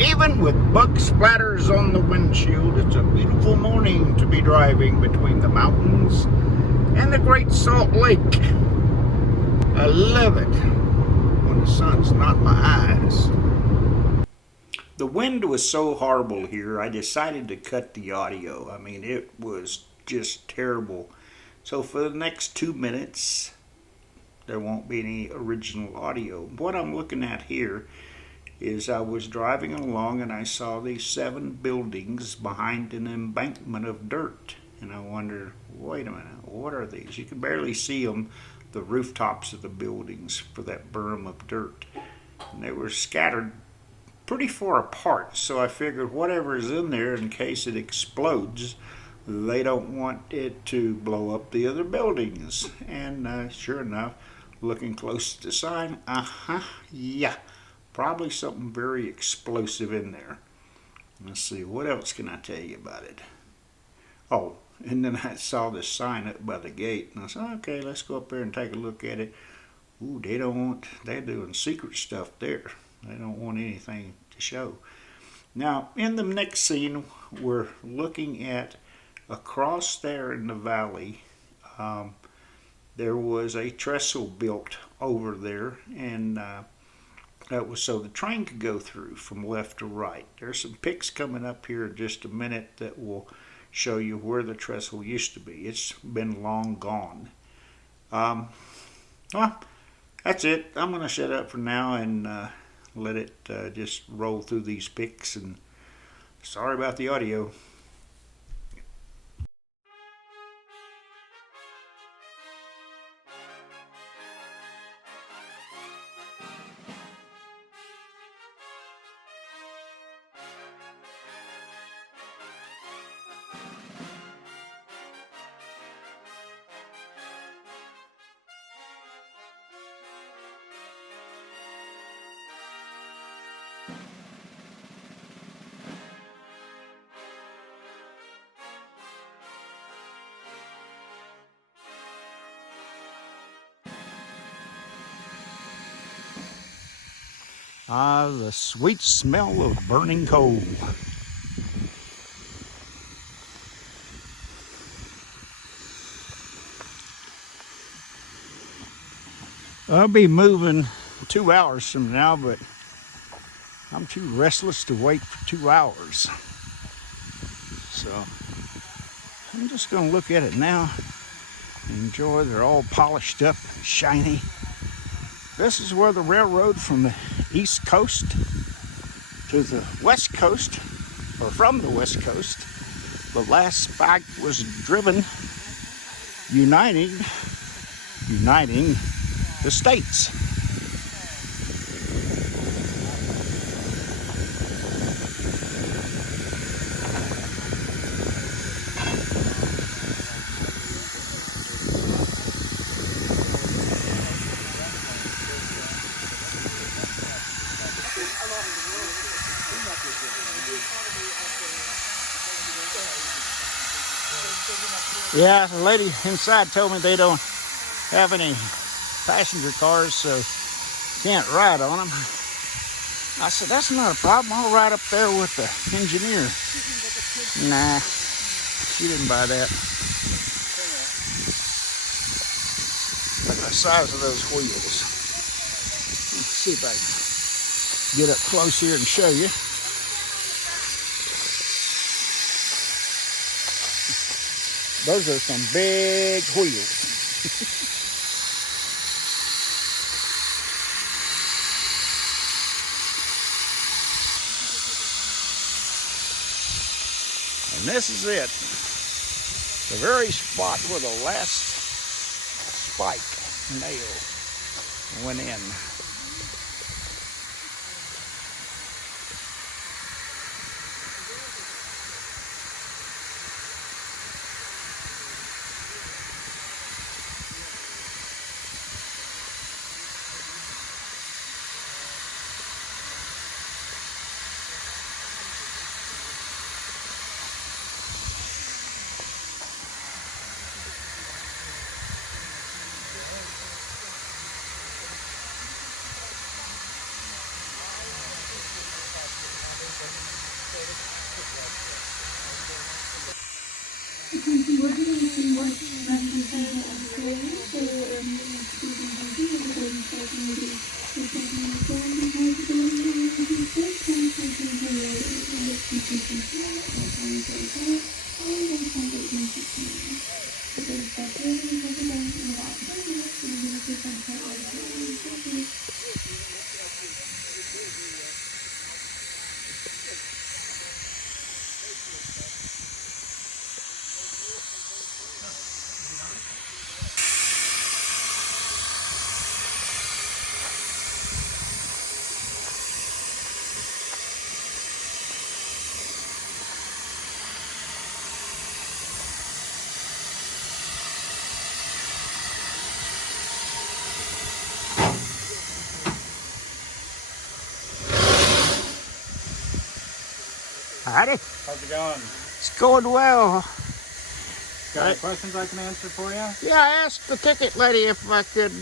Even with bug splatters on the windshield, it's a beautiful morning to be driving between the mountains and the Great Salt Lake. I love it when the sun's not in my eyes. The wind was so horrible here, I decided to cut the audio. I mean, it was just terrible. So for the next 2 minutes, there won't be any original audio. What I'm looking at here is I was driving along and I saw these 7 buildings behind an embankment of dirt. And I wondered, wait a minute, what are these? You can barely see them, the rooftops of the buildings for that berm of dirt. And they were scattered pretty far apart, so I figured whatever is in there, in case it explodes, they don't want it to blow up the other buildings. And sure enough, looking close to the sign, yeah, probably something very explosive in there. Let's see, what else can I tell you about it? Oh, and then I saw this sign up by the gate, and I said, okay, let's go up there and take a look at it. Ooh, they're doing secret stuff there. They don't want anything to show. Now, in the next scene, we're looking at across there in the valley. There was a trestle built over there, and that was so the train could go through from left to right. There's some pics coming up here in just a minute that will show you where the trestle used to be. It's been long gone. Well, that's it. I'm going to shut up for now and let it just roll through these pics, and sorry about the audio. The sweet smell of burning coal. I'll be moving 2 hours from now, but I'm too restless to wait for 2 hours. So I'm just going to look at it now and enjoy. They're all polished up and shiny. This is where the railroad from the East Coast to the West Coast, or from the West Coast, the last spike was driven, uniting the states. Yeah, the lady inside told me they don't have any passenger cars, so can't ride on them. I said, that's not a problem. I'll ride up there with the engineer. Nah, she didn't buy that. Look at the size of those wheels. Let's see if I can get up close here and show you. Those are some big wheels. And this is it. The very spot where the last spike nail went in. Howdy. How's it going? It's going well. Got any questions I can answer for you? Yeah, I asked the ticket lady if I could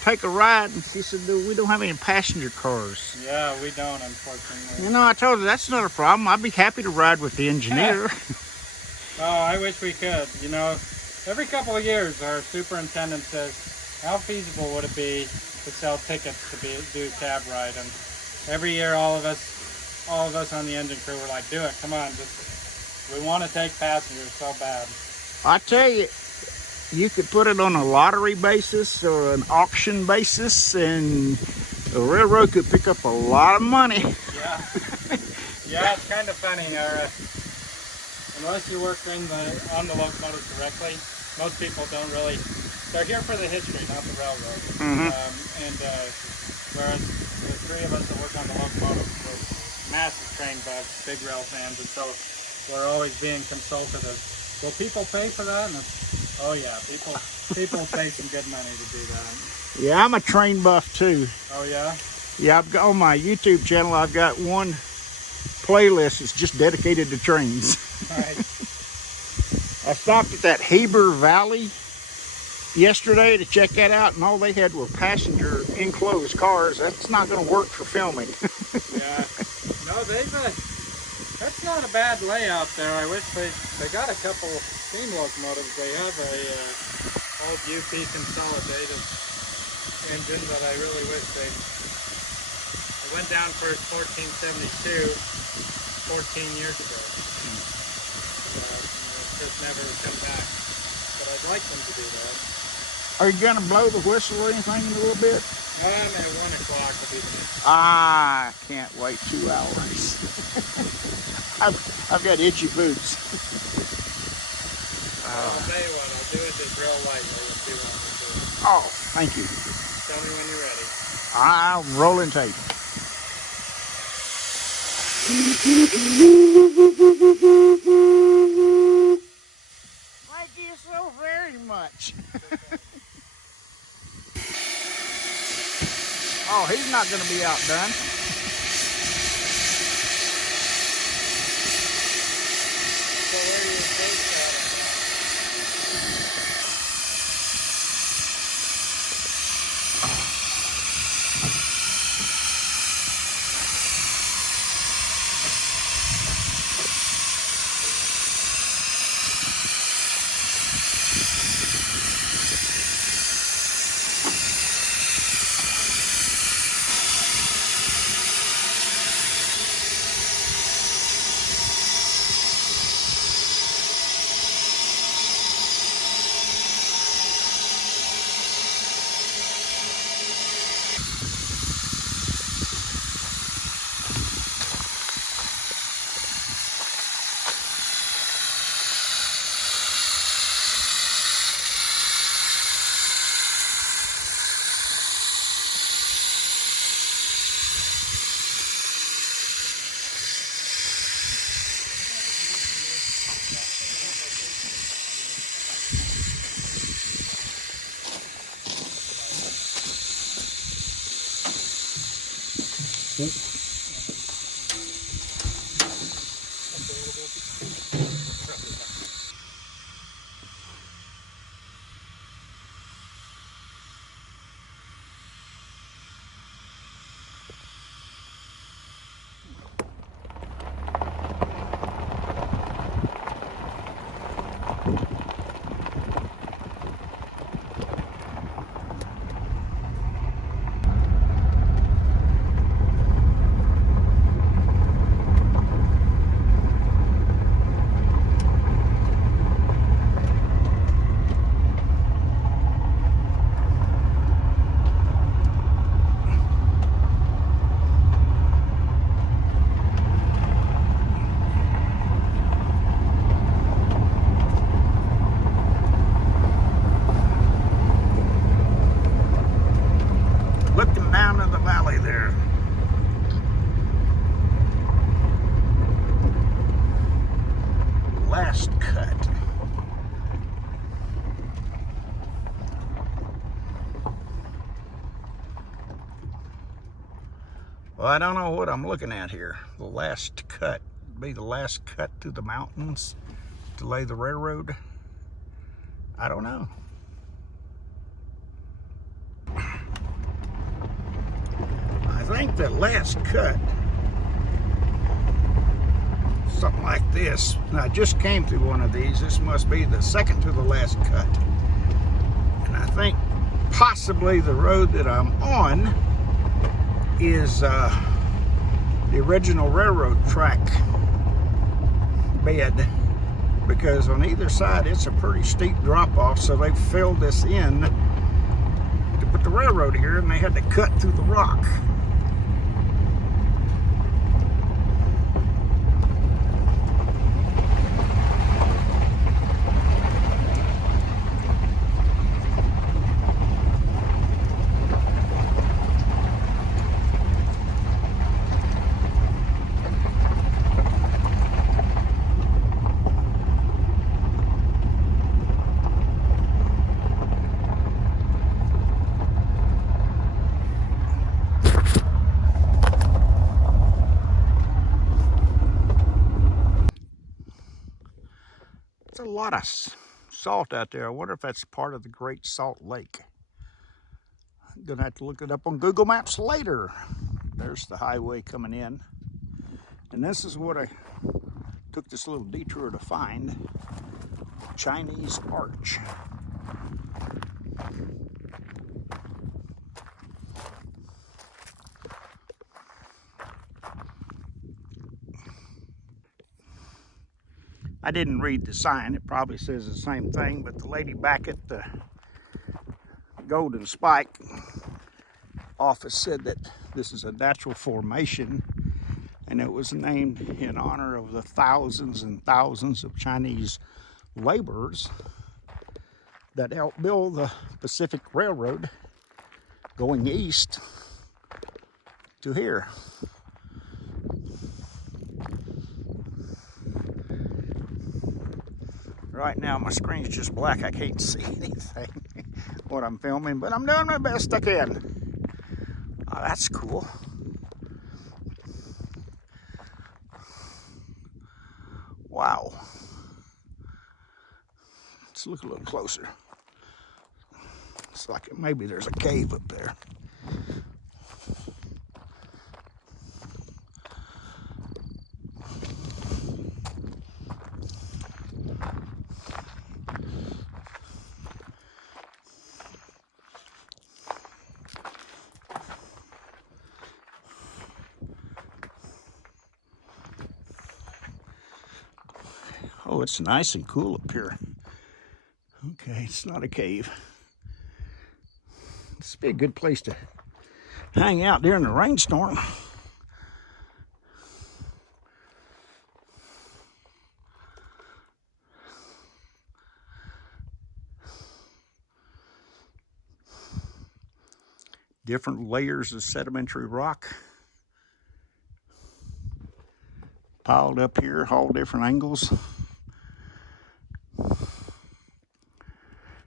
take a ride, and she said we don't have any passenger cars. Yeah, we don't, unfortunately. You know, I told her that's not a problem. I'd be happy to ride with the engineer. Oh, I wish we could. You know, every couple of years our superintendent says, how feasible would it be to sell tickets to do cab ride? And every year all of us on the engine crew were like, do it, come on, we want to take passengers so bad. I tell you, you could put it on a lottery basis or an auction basis, and the railroad could pick up a lot of money. Yeah, yeah, it's kind of funny. Unless you work on the locomotive directly, most people don't really. They're here for the history, not the railroad. Whereas the three of us that work on the locomotive, we're massive train buffs, big rail fans, and so we're always being consulted of, will people pay for that? And oh yeah, people pay some good money to do that. Yeah, I'm a train buff too. Oh yeah? Yeah, I've got on my YouTube channel, I've got one playlist that's just dedicated to trains. Right. I stopped at that Heber Valley yesterday to check that out, and all they had were passenger enclosed cars. That's not going to work for filming. Yeah. No, that's not a bad layout there. I wish they got a couple steam locomotives. They have a old UP consolidated engine that I really wish they went down first 1472 14 years ago. Just never come back. But I'd like them to do that. Are you going to blow the whistle or anything in a little bit? At 1 o'clock will be the next. I can't wait 2 hours. I've got itchy boots. I'll tell you what, I'll do it just real lightly if you want me to. Oh, thank you. Tell me when you're ready. I'm rolling tape. Thank you so very much. Oh, he's not going to be outdone. So where are your dates at? I don't know what I'm looking at here. The last cut. Be the last cut through the mountains to lay the railroad. I don't know. I think the last cut, something like this. Now, I just came through one of these. This must be the second to the last cut. And I think possibly the road that I'm on is the original railroad track bed, because on either side it's a pretty steep drop off, so they filled this in to put the railroad here, and they had to cut through the rock. A lot of salt out there. I wonder if that's part of the Great Salt Lake. I'm gonna have to look it up on Google Maps later. There's the highway coming in, and this is what I took this little detour to find: Chinese Arch. I didn't read the sign. It probably says the same thing, but the lady back at the Golden Spike office said that this is a natural formation, and it was named in honor of the thousands and thousands of Chinese laborers that helped build the Pacific Railroad going east to here. Right now my screen's just black. I can't see anything what I'm filming, but I'm doing my best I can. Oh, that's cool. Wow. Let's look a little closer. It's like maybe there's a cave up there. Oh, it's nice and cool up here. Okay, it's not a cave. This would be a good place to hang out during the rainstorm. Different layers of sedimentary rock piled up here, all different angles.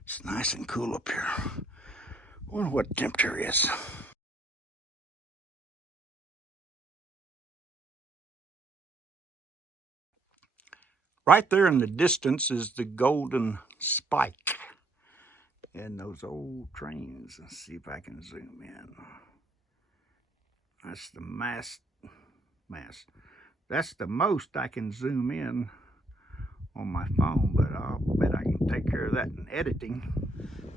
It's nice and cool up here. I wonder what the temperature is. Right there in the distance is the Golden Spike and those old trains. Let's see if I can zoom in. That's the mass. That's the most I can zoom in on my phone, but I'll bet I can take care of that in editing.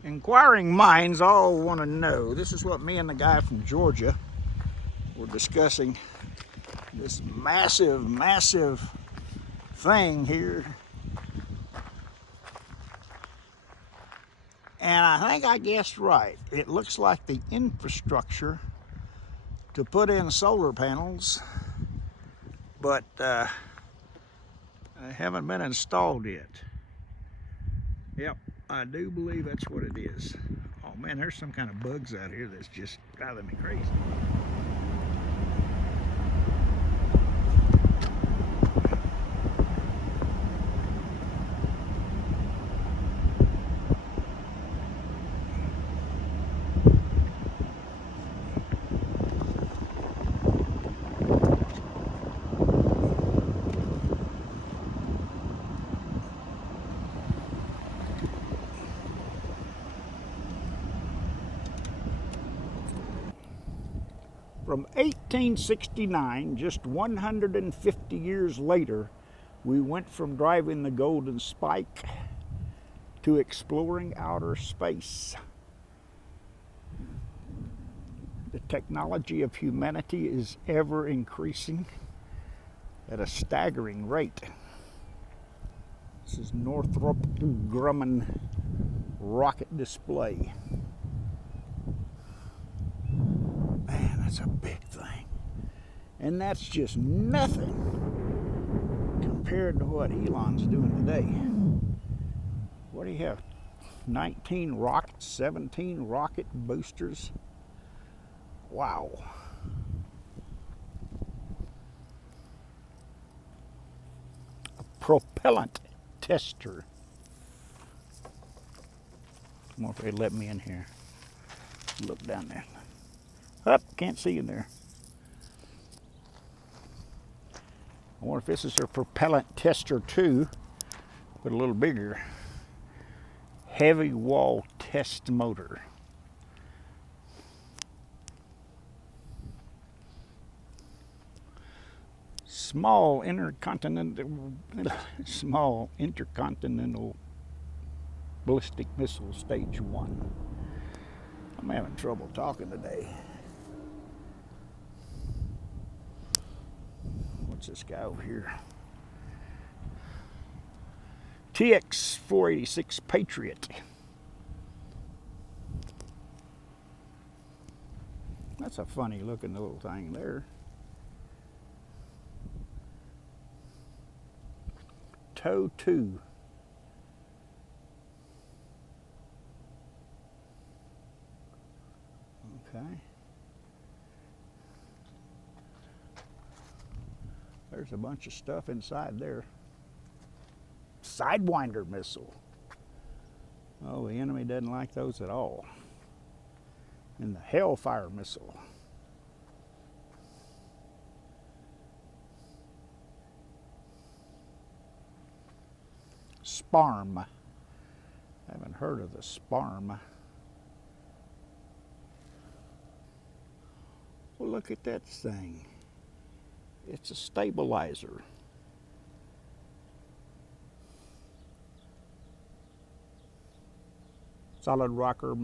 Inquiring minds all want to know. This is what me and the guy from Georgia were discussing. This massive, massive thing here. And I think I guessed right. It looks like the infrastructure to put in solar panels, but they haven't been installed yet. Yep, I do believe that's what it is. Oh man, there's some kind of bugs out here that's just driving me crazy. From 1869, just 150 years later, we went from driving the Golden Spike to exploring outer space. The technology of humanity is ever increasing at a staggering rate. This is Northrop Grumman rocket display. Man, that's a big thing. And that's just nothing compared to what Elon's doing today. What do you have? 19 rockets, 17 rocket boosters. Wow. A propellant tester. I wonder if they let me in here. Look down there. Up, can't see in there. I wonder if this is a propellant tester too, but a little bigger. Heavy wall test motor. Small intercontinental ballistic missile stage 1. I'm having trouble talking today. What's this guy over here? TX-486 Patriot. That's a funny looking little thing there. TOW 2. Okay. There's a bunch of stuff inside there. Sidewinder missile. Oh, the enemy doesn't like those at all. And the Hellfire missile. SPARM. I haven't heard of the SPARM. Well, look at that thing. It's a stabilizer. Solid rocket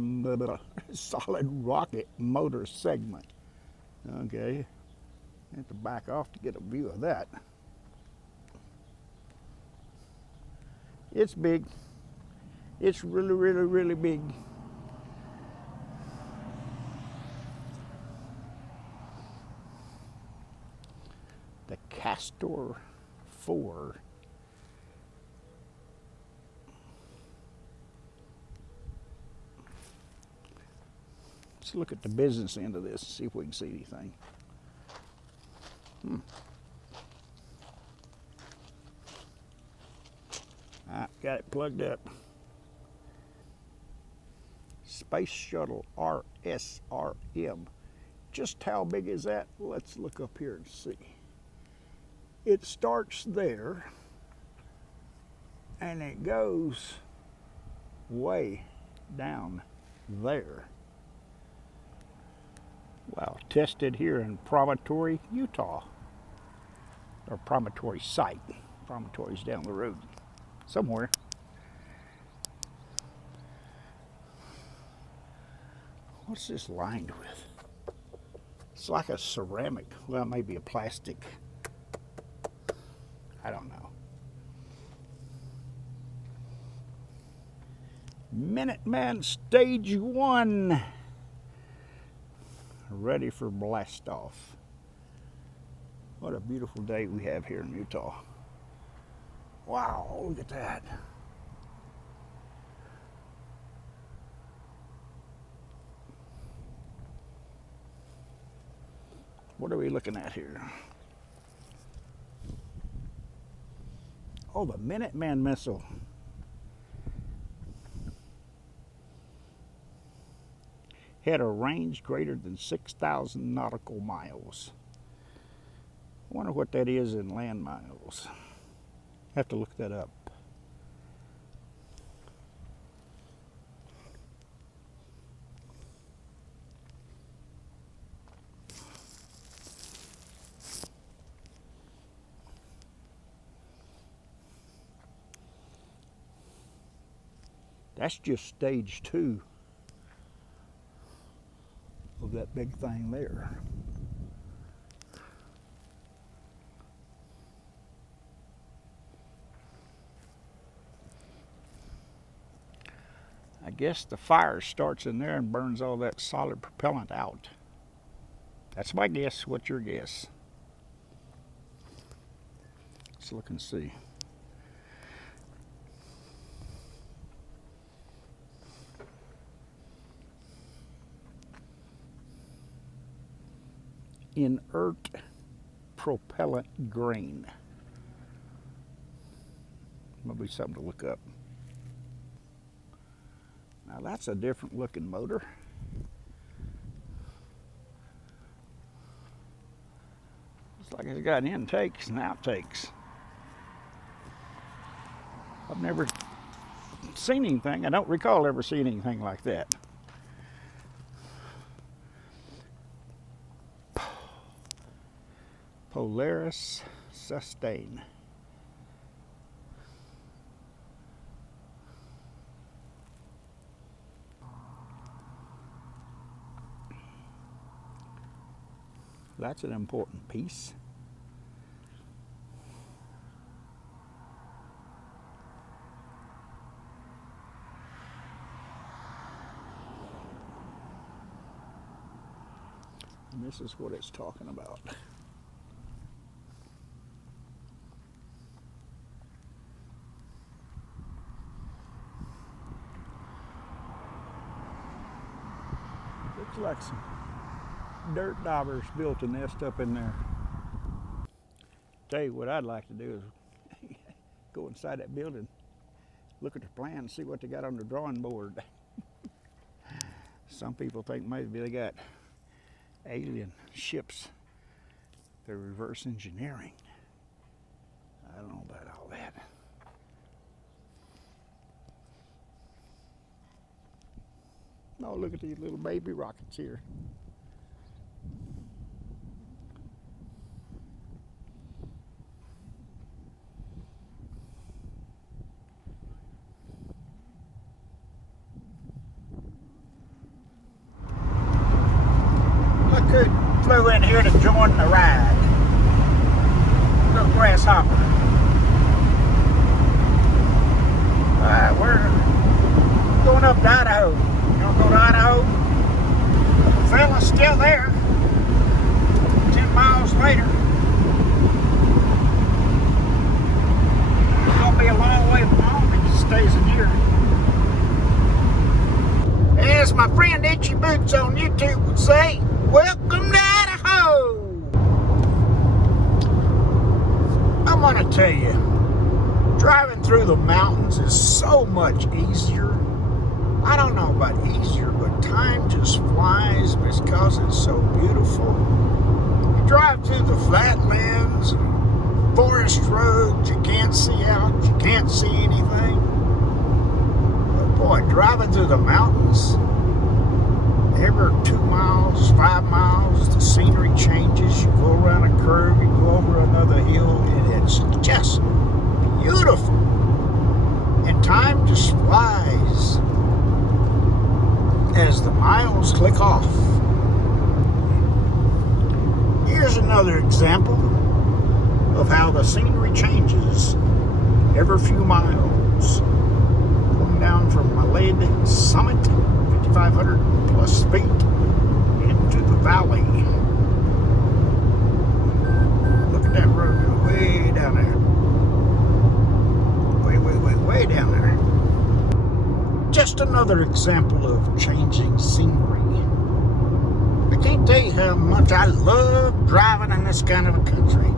motor segment. Okay. I have to back off to get a view of that. It's big. It's really, really, really big. The Castor 4. Let's look at the business end of this, see if we can see anything. Got it plugged up. Space Shuttle RSRM. Just how big is that? Let's look up here and see. It starts there and it goes way down there. Wow, tested here in Promontory, Utah. Or Promontory site. Promontory's down the road somewhere. What's this lined with? It's like a ceramic. Well, maybe a plastic. I don't know. Minuteman Stage 1. Ready for blast off. What a beautiful day we have here in Utah. Wow, look at that. What are we looking at here? Oh, the Minuteman missile. Had a range greater than 6,000 nautical miles. I wonder what that is in land miles. Have to look that up. That's just stage 2 of that big thing there. I guess the fire starts in there and burns all that solid propellant out. That's my guess. What's your guess? Let's look and see. Inert propellant grain. Might be something to look up. Now that's a different looking motor. Looks like it's got intakes and outtakes. I've never seen anything. I don't recall ever seeing anything like that. Polaris Sustain. That's an important piece. And this is what it's talking about. Looks like some dirt daubers built a nest up in there. Tell you what I'd like to do is go inside that building, look at the plan, and see what they got on the drawing board. Some people think maybe they got alien ships. They're reverse engineering. I don't know about all that. Oh, look at these little baby rockets here. Look who flew in here to join the ride. Little grasshopper. We're going up to Idaho. You want to go to Idaho? The fella's still there. 10 miles later. It's going to be a long way from home if he stays in here. As my friend Itchy Boots on YouTube would say, welcome to Idaho! I'm going to tell you, driving through the mountains is so much easier. I don't know about easier, but time just flies because it's so beautiful. You drive through the flatlands and forest roads, you can't see out, you can't see anything. But boy, driving through the mountains, every 2 miles, 5 miles, the scenery changes. You go around a curve, you go over another hill, and it's just beautiful. And time just flies as the miles click off. Here's another example of how the scenery changes every few miles. Going down from my lead summit, 5,500 plus feet, into the valley. Look at that road way down there. Way down there. Just another example of changing scenery. I can't tell you how much I love driving in this kind of a country.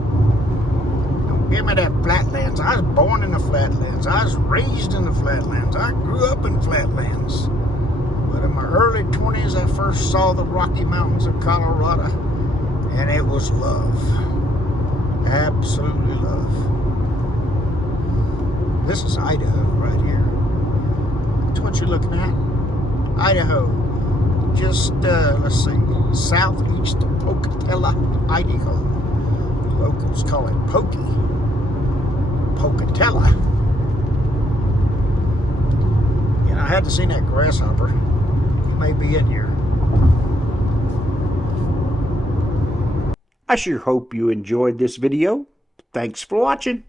Don't give me that flatlands. I was born in the flatlands. I was raised in the flatlands. I grew up in flatlands. But in my early 20s, I first saw the Rocky Mountains of Colorado, and it was love. Absolutely love. This is Idaho right here. That's what you're looking at. Idaho. Just, let's see, southeast of Pocatello, Idaho. The locals call it Pocatello. You know, I hadn't seen that grasshopper. He may be in here. I sure hope you enjoyed this video. Thanks for watching.